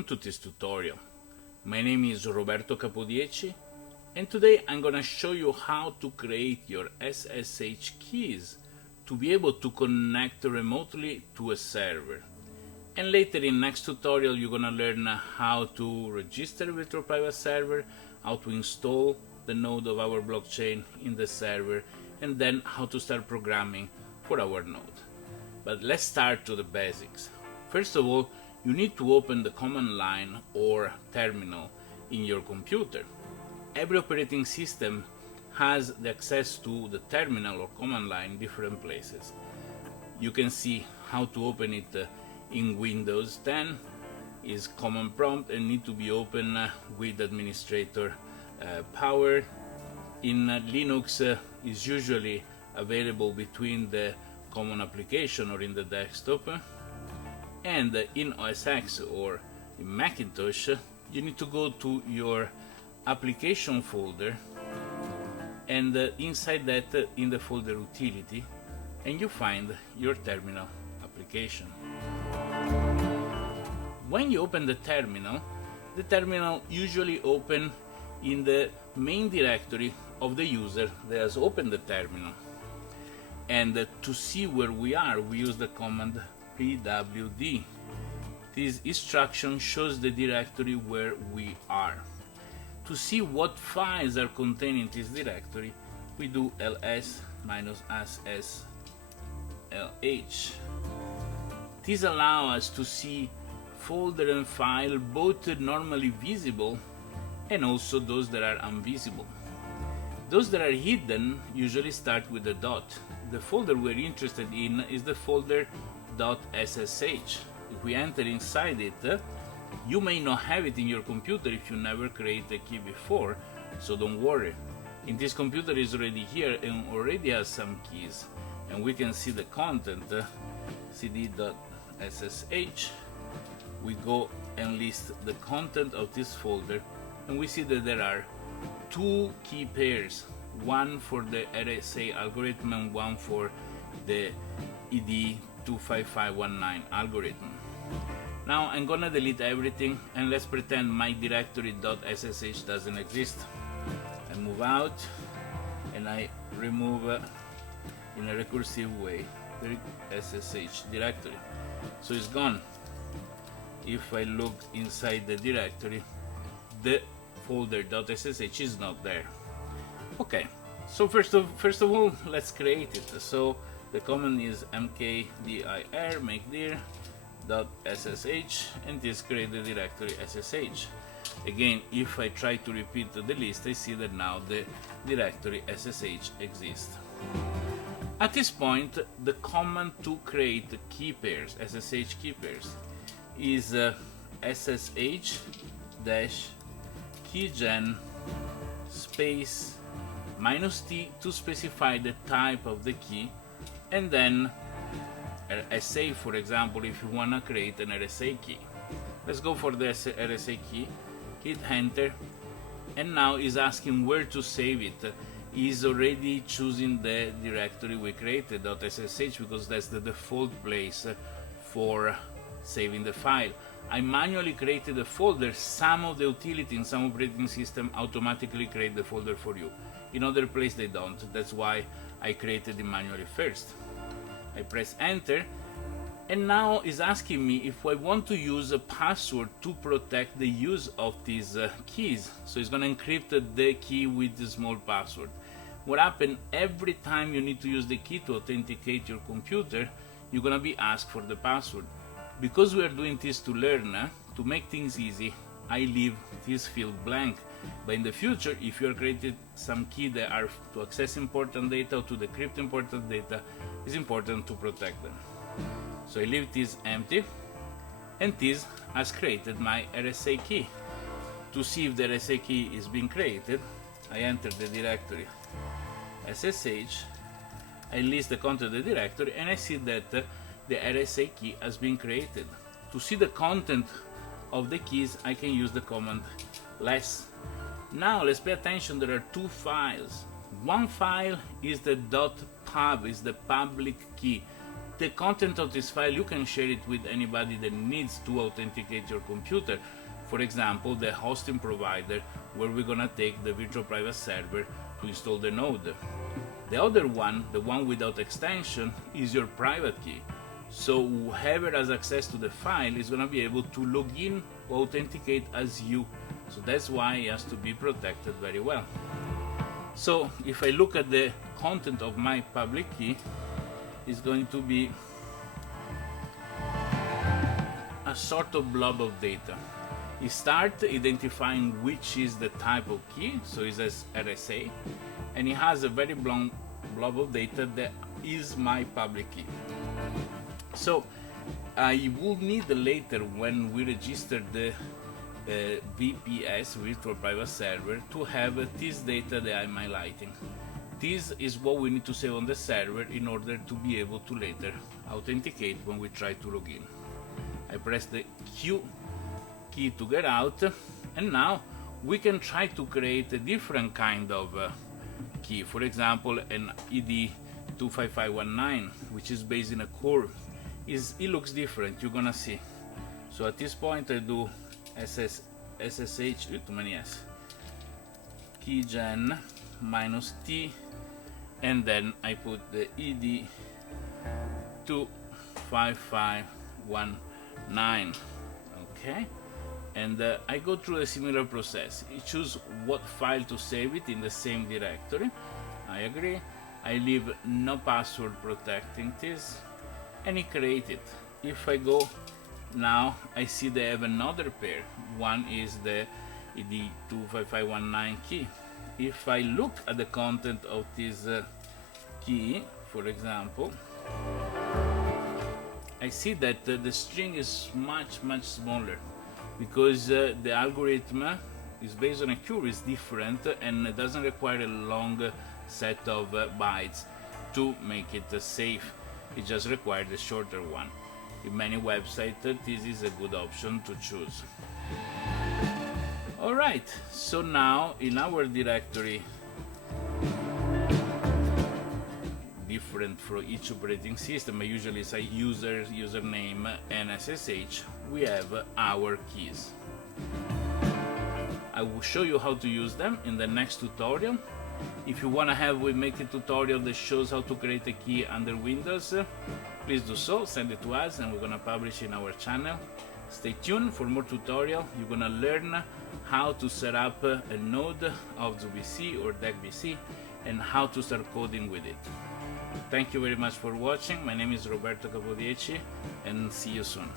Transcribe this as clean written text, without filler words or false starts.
welcome to this tutorial. My name is Roberto Capodieci, and today I'm gonna show you how to create your SSH keys to be able to connect remotely to a server. And later in next tutorial you're gonna learn how to register a virtual private server, how to install the node of our blockchain in the server, and then how to start programming for our node. But let's start to the basics. First of all, you need to open the command line or terminal in your computer. Every operating system has the access to the terminal or command line in different places. You can see how to open it in Windows 10 is command prompt and need to be open with administrator power. In Linux is usually available between the common application or in the desktop, and in OS X or in Macintosh you need to go to your application folder, and inside that in the folder utility, and you find your terminal application. When you open the terminal usually open in the main directory of the user that has opened the terminal. And to see where we are, we use the command pwd. This instruction shows the directory where we are. To see what files are contained in this directory, we do ls-sslh. This allows us to see folder and file both normally visible and also those that are invisible. Those that are hidden usually start with a dot. The folder we're interested in is the folder .ssh. If we enter inside it, you may not have it in your computer if you never created a key before, so don't worry. In this computer is already here and already has some keys, and we can see the content, cd.ssh. We go and list the content of this folder, and we see that there are two key pairs, one for the RSA algorithm and one for the ED25519 algorithm. Now I'm gonna delete everything and let's pretend my directory .ssh doesn't exist. I move out and I remove in a recursive way the SSH directory, so it's gone. If I look inside the directory, the folder .ssh is not there. Okay, so first of all, let's create it. So the command is mkdir make dir .ssh, and this create the directory ssh. Again, if I try to repeat the list, I see that now the directory ssh exists. At this point, the command to create the key pairs, ssh key pairs, is ssh-keygen space -t to specify the type of the key, and then RSA, for example, if you want to create an RSA key. Let's go for the RSA key, hit enter, and now is asking where to save it. Is already choosing the directory we created, .ssh, because that's the default place for saving the file. I manually created a folder. Some of the utility in some operating system automatically create the folder for you. In other place they don't. That's why I created it manually first. I press enter, and now is asking me if I want to use a password to protect the use of these keys. So it's going to encrypt the key with the small password. What happens every time you need to use the key to authenticate your computer, you're going to be asked for the password. Because we are doing this to learn, to make things easy, I leave this field blank. But in the future, if you are creating some key that are to access important data or to decrypt important data, it's important to protect them. So I leave this empty, and this has created my RSA key. To see if the RSA key is being created, I enter the directory SSH, I list the content of the directory, and I see that the RSA key has been created. To see the content of the keys, I can use the command less. Now let's pay attention, there are two files. One file is the .pub, is the public key. The content of this file, you can share it with anybody that needs to authenticate your computer. For example, the hosting provider where we're gonna take the virtual private server to install the node. The other one, the one without extension, is your private key. So whoever has access to the file is gonna be able to log in or authenticate as you. So that's why it has to be protected very well. So if I look at the content of my public key, it's going to be a sort of blob of data. It starts identifying which is the type of key, so it says RSA, and it has a very long blob of data that is my public key. So I will need later, when we register the VPS, Virtual Private Server, to have this data that I'm highlighting. This is what we need to save on the server in order to be able to later authenticate when we try to log in. I press the Q key to get out, and now we can try to create a different kind of key. For example, an ID 25519, which is based in a core. It looks different, you're gonna see. So at this point I do SSH, too many S, keygen -t, and then I put the ID 25519. Okay, and I go through a similar process. I choose what file to save it in the same directory. I agree. I leave no password protecting this, and I create it. If I go now, I see they have another pair. One is the ID 25519 key. If I look at the content of this key, for example, I see that the string is much smaller, because the algorithm is based on a queue, is different, and it doesn't require a long set of bytes to make it safe. It just requires a shorter one. In many websites, this is a good option to choose. Alright, so now in our directory, different for each operating system, I usually say user, username, and SSH, we have our keys. I will show you how to use them in the next tutorial. If you want to have we make a tutorial that shows how to create a key under Windows, please do so, send it to us and we're gonna publish in our channel. Stay tuned for more tutorial. You're gonna learn how to set up a node of DecBC or DecBC and how to start coding with it. Thank you very much for watching. My name is Roberto Capodieci and see you soon.